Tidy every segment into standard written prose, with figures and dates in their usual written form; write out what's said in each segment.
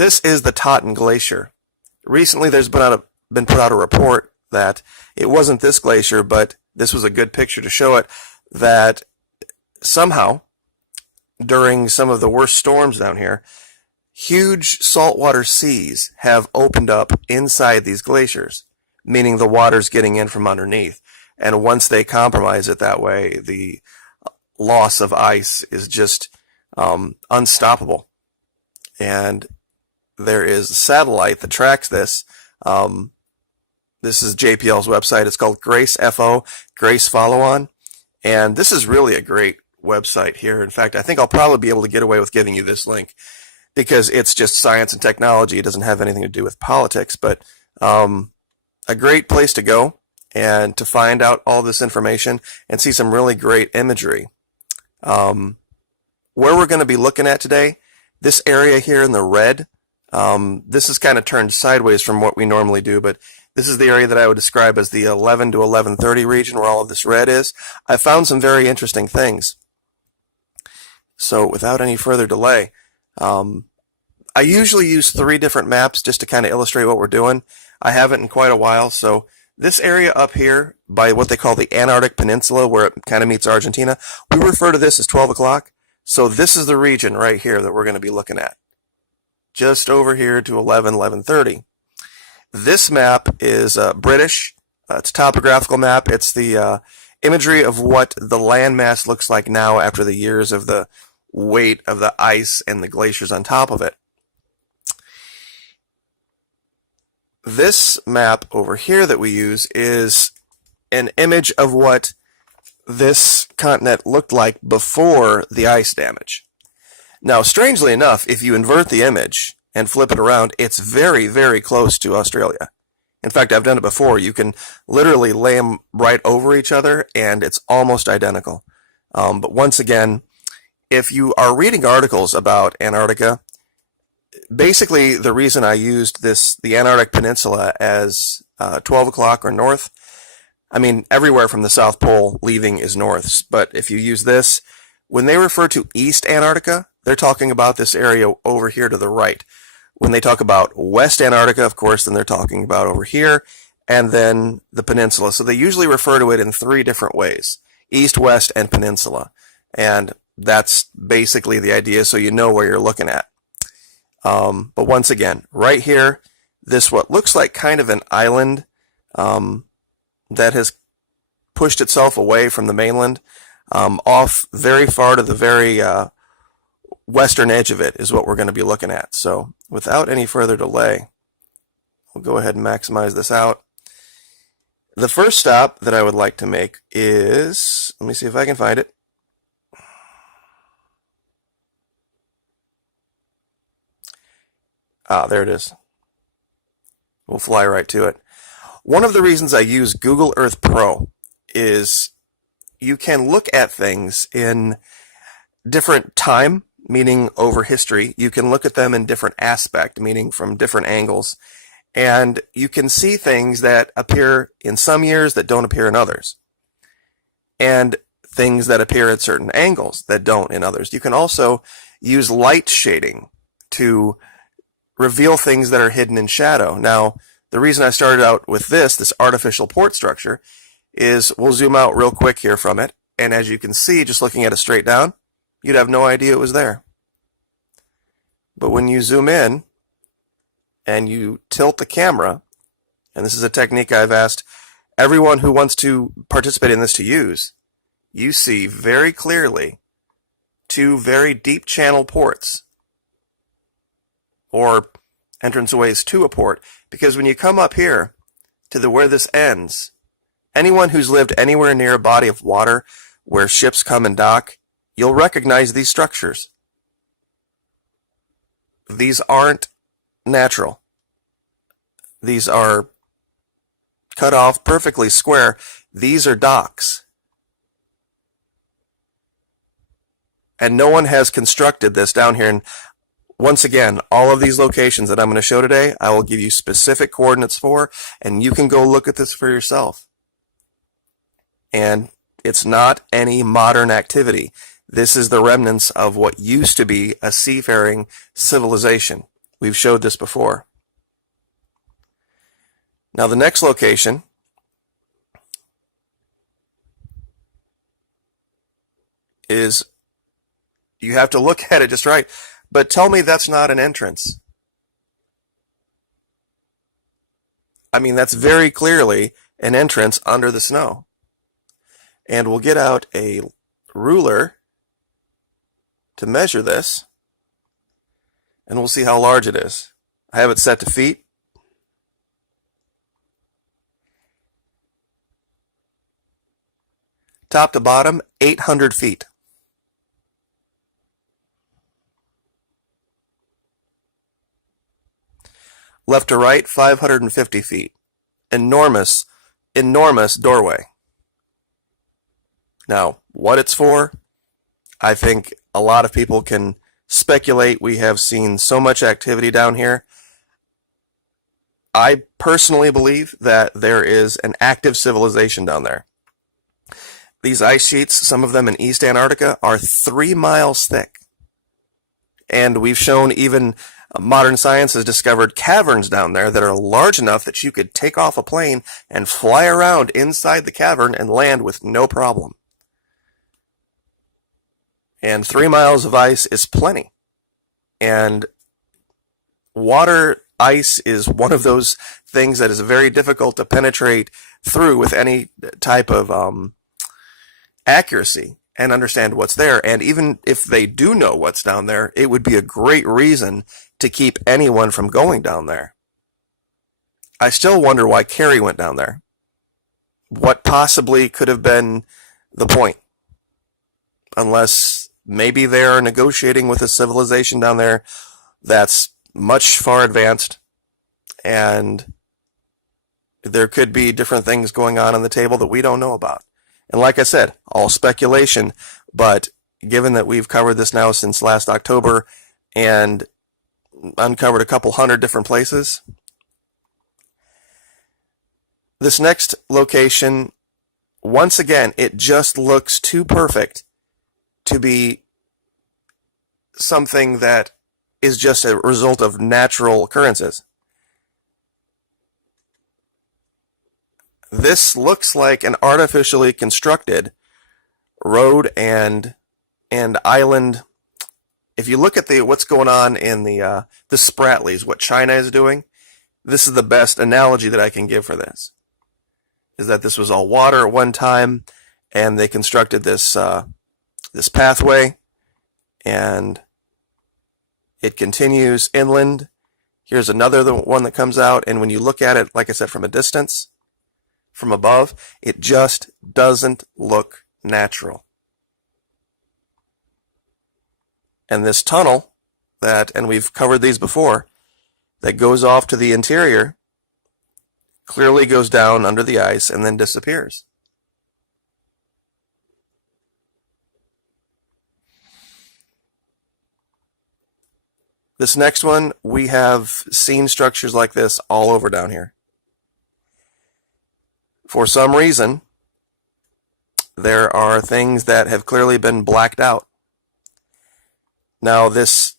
this is the Totten Glacier. Recently, there's been put out a report that it wasn't this glacier, but this was a good picture to show it, that somehow, during some of the worst storms down here, huge saltwater seas have opened up inside these glaciers, meaning the water's getting in from underneath. And once they compromise it that way, the loss of ice is just unstoppable. And there is a satellite that tracks this. This is JPL's website. It's called Grace FO, Grace Follow On. And this is really a great website here. In fact, I think I'll probably be able to get away with giving you this link because it's just science and technology. It doesn't have anything to do with politics, but a great place to go and to find out all this information and see some really great imagery. Where we're going to be looking at today, this area here in the red, this is kind of turned sideways from what we normally do, but this is the area that I would describe as the 11 to 11:30 region where all of this red is. I found some very interesting things. So without any further delay, I usually use 3 different maps just to kind of illustrate what we're doing. I haven't in quite a while, so this area up here by what they call the Antarctic Peninsula where it kind of meets Argentina, we refer to this as 12 o'clock. So this is the region right here that we're going to be looking at. Just over here to 11:30. This map is British. It's a topographical map. It's the imagery of what the landmass looks like now after the years of the weight of the ice and the glaciers on top of it. This map over here that we use is an image of what this continent looked like before the ice damage. Now, strangely enough, if you invert the image and flip it around, it's very, very close to Australia. In fact, I've done it before. You can literally lay them right over each other, and it's almost identical. But once again, if you are reading articles about Antarctica, basically the reason I used the Antarctic Peninsula as 12 o'clock or north, I mean, everywhere from the South Pole leaving is north. But if you use this, when they refer to East Antarctica, they're talking about this area over here to the right. When they talk about West Antarctica, of course, then they're talking about over here, and then the peninsula. So they usually refer to it in 3 different ways: East, West, and Peninsula. And that's basically the idea, so you know where you're looking at. But once again, right here, this what looks like kind of an island that has pushed itself away from the mainland, off very far to the very western edge of it is what we're going to be looking at. So without any further delay, we'll go ahead and maximize this out. The first stop that I would like to make is, let me see if I can find it. There it is. We'll fly right to it. One of the reasons I use Google Earth Pro is you can look at things in different time, meaning over history. You can look at them in different aspect, meaning from different angles. And you can see things that appear in some years that don't appear in others. And things that appear at certain angles that don't in others. You can also use light shading to reveal things that are hidden in shadow. Now, the reason I started out with this artificial port structure, is we'll zoom out real quick here from it. And as you can see, just looking at it straight down, you'd have no idea it was there. But when you zoom in and you tilt the camera, and this is a technique I've asked everyone who wants to participate in this to use, you see very clearly 2 very deep channel ports, or entranceways to a port, because when you come up here to where this ends, anyone who's lived anywhere near a body of water where ships come and dock, you'll recognize these structures. These aren't natural. These are cut off perfectly square. These are docks. And no one has constructed this down here. And once again, all of these locations that I'm going to show today, I will give you specific coordinates for, and you can go look at this for yourself. And it's not any modern activity. This is the remnants of what used to be a seafaring civilization. We've showed this before. Now the next location is, you have to look at it just right, but tell me that's not an entrance. I mean, that's very clearly an entrance under the snow. And we'll get out a ruler to measure this, and we'll see how large it is. I have it set to feet. Top to bottom, 800 feet. Left to right, 550 feet. Enormous, enormous doorway. Now, what it's for, I think a lot of people can speculate. We have seen so much activity down here. I personally believe that there is an active civilization down there. These ice sheets, some of them in East Antarctica, are 3 miles thick. And we've shown even modern science has discovered caverns down there that are large enough that you could take off a plane and fly around inside the cavern and land with no problem. And 3 miles of ice is plenty. And water ice is one of those things that is very difficult to penetrate through with any type of accuracy and understand what's there. And even if they do know what's down there, it would be a great reason to keep anyone from going down there. I still wonder why Carrie went down there. What possibly could have been the point? Unless maybe they're negotiating with a civilization down there that's much far advanced, and there could be different things going on the table that we don't know about. And like I said, all speculation, but given that we've covered this now since last October and uncovered a couple hundred different places, this next location, once again, it just looks too perfect to be something that is just a result of natural occurrences. This looks like an artificially constructed road and island. If you look at what's going on in the Spratlys, what China is doing, this is the best analogy that I can give for this. Is that this was all water at one time, and they constructed this this pathway, and it continues inland. Here's another one that comes out, and when you look at it, like I said, from a distance, from above, it just doesn't look natural. And this tunnel and we've covered these before, that goes off to the interior, clearly goes down under the ice and then disappears. This next one, we have seen structures like this all over down here. For some reason, there are things that have clearly been blacked out. Now this,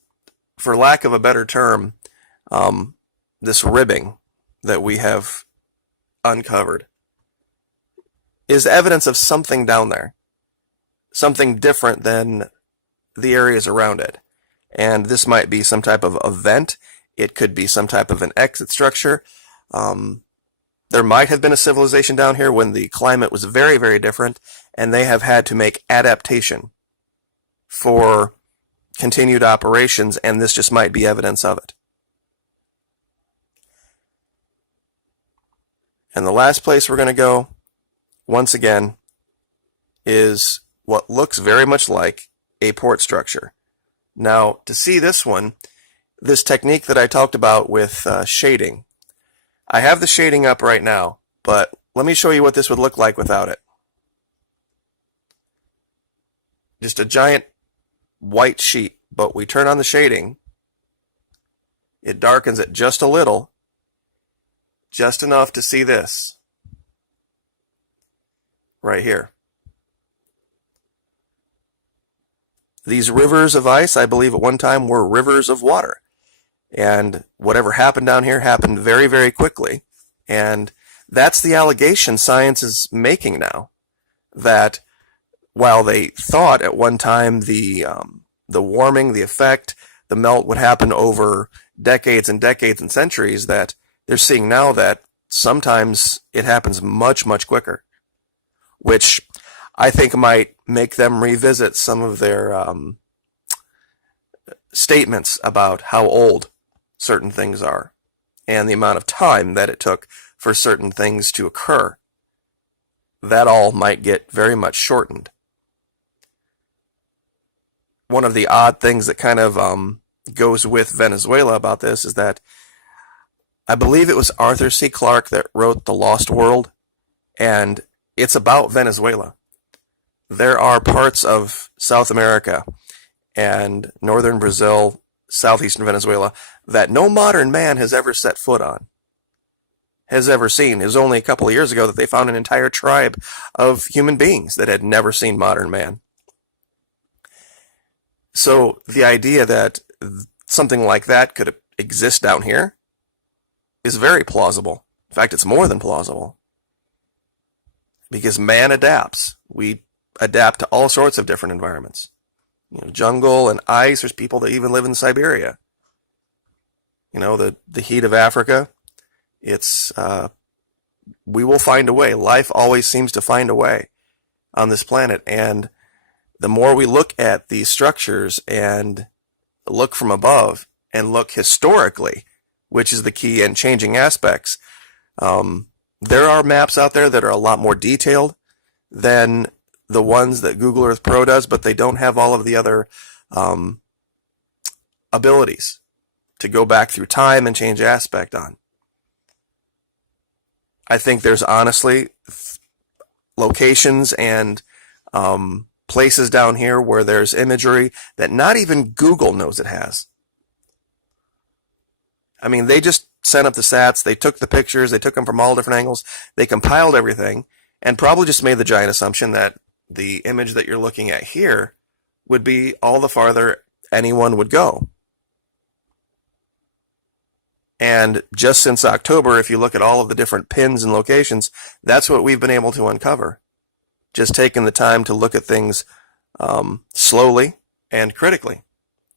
for lack of a better term, this ribbing that we have uncovered is evidence of something down there, something different than the areas around it. And this might be some type of event. It could be some type of an exit structure. There might have been a civilization down here when the climate was very, very different, and they have had to make adaptation for continued operations, and this just might be evidence of it. And the last place we're going to go, once again, is what looks very much like a port structure. Now, to see this one, this technique that I talked about with shading, I have the shading up right now, but let me show you what this would look like without it. Just a giant white sheet, but we turn on the shading, it darkens it just a little, just enough to see this right here. These rivers of ice, I believe at one time, were rivers of water. And whatever happened down here happened very, very quickly. And that's the allegation science is making now, that while they thought at one time the warming, the effect, the melt would happen over decades and decades and centuries, that they're seeing now that sometimes it happens much, much quicker, which I think might make them revisit some of their statements about how old certain things are and the amount of time that it took for certain things to occur. That all might get very much shortened. One of the odd things that kind of goes with Venezuela about this is that I believe it was Arthur C. Clarke that wrote The Lost World, and it's about Venezuela. There are parts of South America and northern Brazil, southeastern Venezuela, that no modern man has ever set foot on, has ever seen. It was only a couple of years ago that they found an entire tribe of human beings that had never seen modern man. So the idea that something like that could exist down here is very plausible. In fact, it's more than plausible. Because man adapts. We adapt to all sorts of different environments. Jungle and ice. There's people that even live in Siberia. The heat of Africa. It's we will find a way. Life always seems to find a way on this planet. And the more we look at these structures and look from above and look historically, which is the key and changing aspects, there are maps out there that are a lot more detailed than the ones that Google Earth Pro does, but they don't have all of the other abilities to go back through time and change aspect on. I think there's honestly locations and places down here where there's imagery that not even Google knows it has. I mean, they just sent up the sats, they took the pictures, they took them from all different angles, they compiled everything, and probably just made the giant assumption that the image that you're looking at here would be all the farther anyone would go. And just since October, if you look at all of the different pins and locations, that's what we've been able to uncover. Just taking the time to look at things slowly and critically.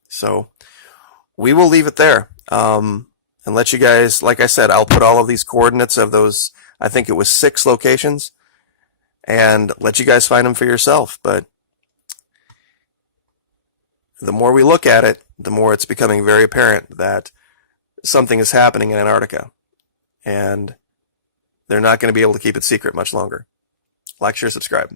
So we will leave it there and let you guys, like I said, I'll put all of these coordinates of those, I think it was 6 locations, and let you guys find them for yourself. But the more we look at it, the more it's becoming very apparent that something is happening in Antarctica, and they're not going to be able to keep it secret much longer. Like, share, subscribe.